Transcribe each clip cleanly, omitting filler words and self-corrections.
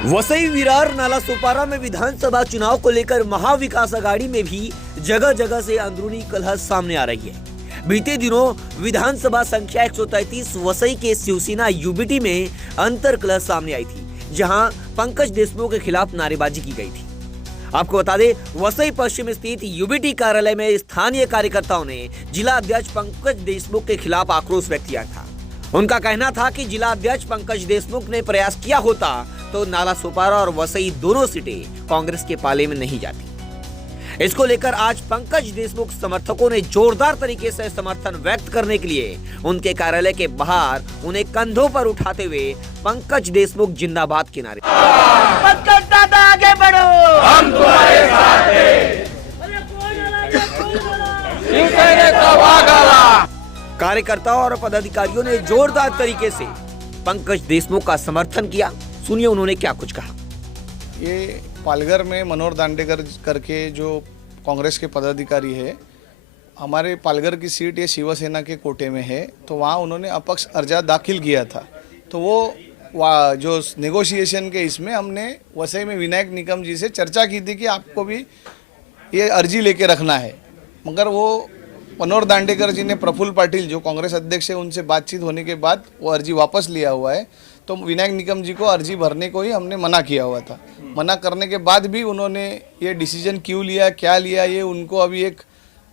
वसई विरार नालासोपारा में विधानसभा चुनाव को लेकर महाविकास आघाड़ी में भी जगह जगह से अंदरूनी कलह सामने आ रही है। बीते दिनों विधानसभा संख्या 133 वसई के शिवसेना यूबीटी में अंतर कलह सामने आई थी, जहां पंकज देशमुख के खिलाफ नारेबाजी की गई थी। आपको बता दें, वसई पश्चिम स्थित यूबीटी कार्यालय में स्थानीय कार्यकर्ताओं ने जिला अध्यक्ष पंकज देशमुख के खिलाफ आक्रोश व्यक्त किया था। उनका कहना था कि जिला अध्यक्ष पंकज देशमुख ने प्रयास किया होता तो नालासोपारा और वसई दोनों सीटें कांग्रेस के पाले में नहीं जाती। इसको लेकर आज पंकज देशमुख समर्थकों ने जोरदार तरीके से समर्थन व्यक्त करने के लिए उनके कार्यालय के बाहर उन्हें कंधों पर उठाते हुए पंकज देशमुख जिंदाबाद के नारे। पंकज दादा आगे बढ़ो, हम तुम्हारे साथ हैं। कार्यकर्ताओं और पदाधिकारियों ने जोरदार तरीके से पंकज देशमुख का समर्थन किया। सुनिए उन्होंने क्या कुछ कहा। ये पालघर में मनोहर दांडेकर करके जो कांग्रेस के पदाधिकारी है, हमारे पालघर की सीट ये शिवसेना के कोटे में है, तो वहाँ उन्होंने अपक्ष अर्जा दाखिल किया था। तो वो जो नेगोशिएशन के इसमें हमने वसई में विनायक निकम जी से चर्चा की थी कि आपको भी ये अर्जी लेके रखना है, मगर वो मनोहर दांडेकर जी ने प्रफुल्ल पाटिल जो कांग्रेस अध्यक्ष है उनसे बातचीत होने के बाद वो अर्जी वापस लिया हुआ है। तो विनायक निकम जी को अर्जी भरने को ही हमने मना किया हुआ था। मना करने के बाद भी उन्होंने ये डिसीजन क्यों लिया, क्या लिया, ये उनको अभी एक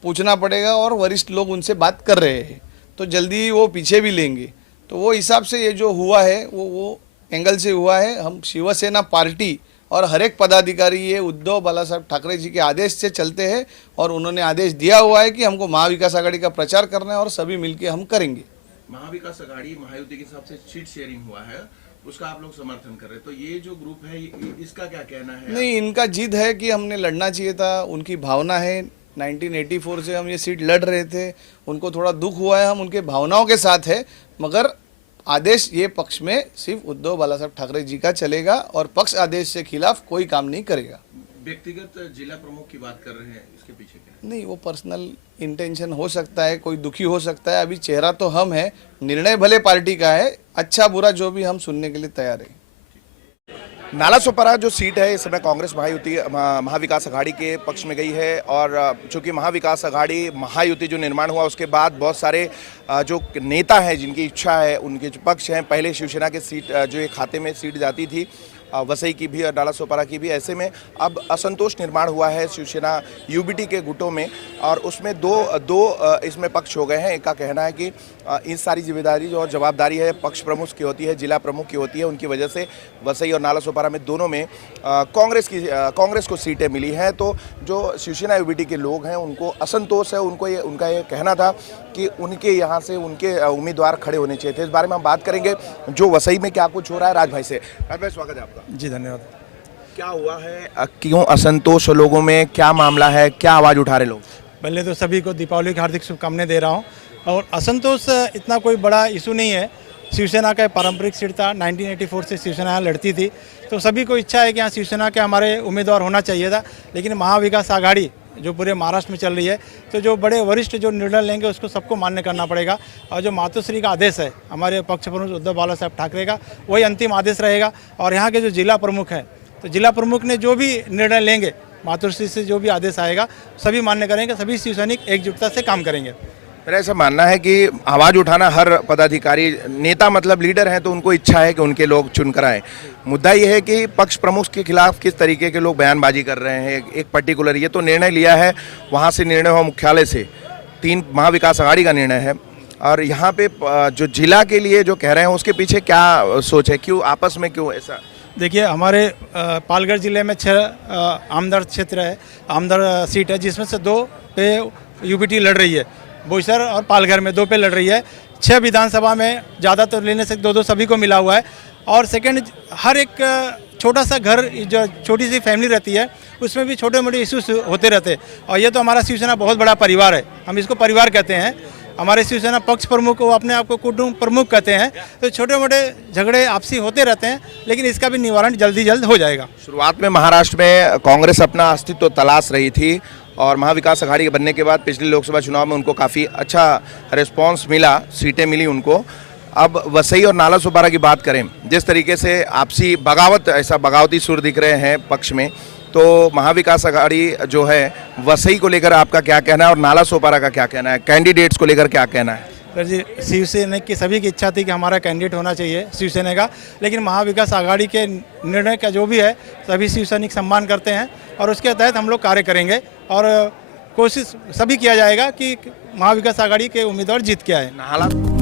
पूछना पड़ेगा और वरिष्ठ लोग उनसे बात कर रहे हैं, तो जल्दी वो पीछे भी लेंगे। तो वो हिसाब से ये जो हुआ है वो एंगल से हुआ है। हम शिवसेना पार्टी और हर एक पदाधिकारी ये उद्धव बाला साहब ठाकरे जी के आदेश से चलते हैं और उन्होंने आदेश दिया हुआ है कि हमको महाविकास आघाड़ी का प्रचार करना है और सभी मिलके हम करेंगे। महाविकास आघाड़ी महायुति के हिसाब से सीट शेयरिंग हुआ है, उसका आप लोग समर्थन कर रहे हैं, तो ये जो ग्रुप है इसका क्या कहना है? नहीं, इनका जिद है कि हमने लड़ना चाहिए था, उनकी भावना है। 1984 से हम ये सीट लड़ रहे थे, उनको थोड़ा दुख हुआ है, हम उनके भावनाओं के साथ है, मगर आदेश ये पक्ष में सिर्फ उद्धव बाला साहब ठाकरे जी का चलेगा और पक्ष आदेश से खिलाफ कोई काम नहीं करेगा। व्यक्तिगत जिला प्रमुख की बात कर रहे हैं, इसके पीछे क्या? नहीं, वो पर्सनल इंटेंशन हो सकता है, कोई दुखी हो सकता है। अभी चेहरा तो हम है, निर्णय भले पार्टी का है, अच्छा बुरा जो भी हम सुनने के लिए तैयार है। नालासोपारा जो सीट है इस समय कांग्रेस महायुति महाविकास आघाड़ी के पक्ष में गई है और चूंकि महाविकास आघाड़ी महायुति जो निर्माण हुआ उसके बाद बहुत सारे जो नेता हैं जिनकी इच्छा है, उनके जो पक्ष हैं, पहले शिवसेना के सीट जो एक खाते में सीट जाती थी वसई की भी और नालासोपारा की भी, ऐसे में अब असंतोष निर्माण हुआ है शिवसेना यूबीटी के गुटों में और उसमें दो इसमें पक्ष हो गए हैं। एक का कहना है कि इन सारी जिम्मेदारी और जवाबदारी है पक्ष प्रमुख की होती है, जिला प्रमुख की होती है, उनकी वजह से वसई और नालासोपारा में दोनों में कांग्रेस को सीटें मिली हैं। तो जो शिवसेना यूबीटी के लोग हैं उनको असंतोष है, उनका ये कहना था कि उनके यहाँ से उनके उम्मीदवार खड़े होने चाहिए थे। इस बारे में हम बात करेंगे जो वसई में क्या कुछ हो रहा है। राज भाई से। राज भाई, स्वागत है आपका। जी धन्यवाद। क्या हुआ है, क्यों असंतोष लोगों में, क्या मामला है, क्या आवाज़ उठा रहे लोग? पहले तो सभी को दीपावली की हार्दिक शुभकामनाएं दे रहा हूं। और असंतोष इतना कोई बड़ा इशू नहीं है। शिवसेना का पारंपरिक सीट था, 1984 से शिवसेना यहाँ लड़ती थी, तो सभी को इच्छा है कि यहाँ शिवसेना के हमारे उम्मीदवार होना चाहिए था। लेकिन महाविकास आघाड़ी जो पूरे महाराष्ट्र में चल रही है, तो जो बड़े वरिष्ठ जो निर्णय लेंगे उसको सबको मान्य करना पड़ेगा। और जो मातोश्री का आदेश है हमारे पक्ष प्रमुख उद्धव बाला साहब ठाकरे का, वही अंतिम आदेश रहेगा। और यहाँ के जो जिला प्रमुख हैं, तो जिला प्रमुख ने जो भी निर्णय लेंगे, मातोश्री से जो भी आदेश आएगा सभी मान्य करेंगे, सभी शिव सैनिक एकजुटता से काम करेंगे। मेरा ऐसा मानना है कि आवाज़ उठाना हर पदाधिकारी, नेता मतलब लीडर हैं, तो उनको इच्छा है कि उनके लोग चुनकर आए। मुद्दा ये है कि पक्ष प्रमुख के खिलाफ किस तरीके के लोग बयानबाजी कर रहे हैं। एक पर्टिकुलर ये तो निर्णय लिया है, वहाँ से निर्णय हुआ मुख्यालय से, 3 महाविकास आघाड़ी का निर्णय है, और यहाँ पे जो जिला के लिए जो कह रहे हैं उसके पीछे क्या सोच है, क्यों आपस में क्यों ऐसा? देखिए, हमारे पालघर जिले में 6 आमदर क्षेत्र है, आमदर सीट है, जिसमें से 2 पे यूबीटी लड़ रही है। बोईसर और पालघर में 2 पे लड़ रही है। 6 विधानसभा में ज़्यादा तो लेने से 2-2 सभी को मिला हुआ है। और सेकंड, हर एक छोटा सा घर, जो छोटी सी फैमिली रहती है, उसमें भी छोटे मोटे इश्यूज होते रहते हैं। और ये तो हमारा शिवसेना बहुत बड़ा परिवार है, हम इसको परिवार कहते हैं। हमारे शिवसेना पक्ष प्रमुख को अपने आप को कुटुंब प्रमुख कहते हैं। तो छोटे मोटे झगड़े आपसी होते रहते हैं, लेकिन इसका भी निवारण जल्द हो जाएगा। शुरुआत में महाराष्ट्र में कांग्रेस अपना अस्तित्व तलाश रही थी और महाविकास आघाड़ी के बनने के बाद पिछले लोकसभा चुनाव में उनको काफ़ी अच्छा रिस्पांस मिला, सीटें मिली उनको। अब वसई और नाला सुपारा की बात करें, जिस तरीके से आपसी बगावत, ऐसा बगावती सुर दिख रहे हैं पक्ष में, तो महाविकास आघाड़ी जो है वसई को लेकर आपका क्या कहना है और नाला सोपारा का क्या कहना है, कैंडिडेट्स को लेकर क्या कहना है? सर जी, शिवसेना की सभी की इच्छा थी कि हमारा कैंडिडेट होना चाहिए शिवसेना का, लेकिन महाविकास आघाड़ी के निर्णय का जो भी है सभी शिवसैनिक सम्मान करते हैं और उसके तहत हम लोग कार्य करेंगे और कोशिश सभी किया जाएगा कि महाविकास आघाड़ी के उम्मीदवार जीत के आए। नाला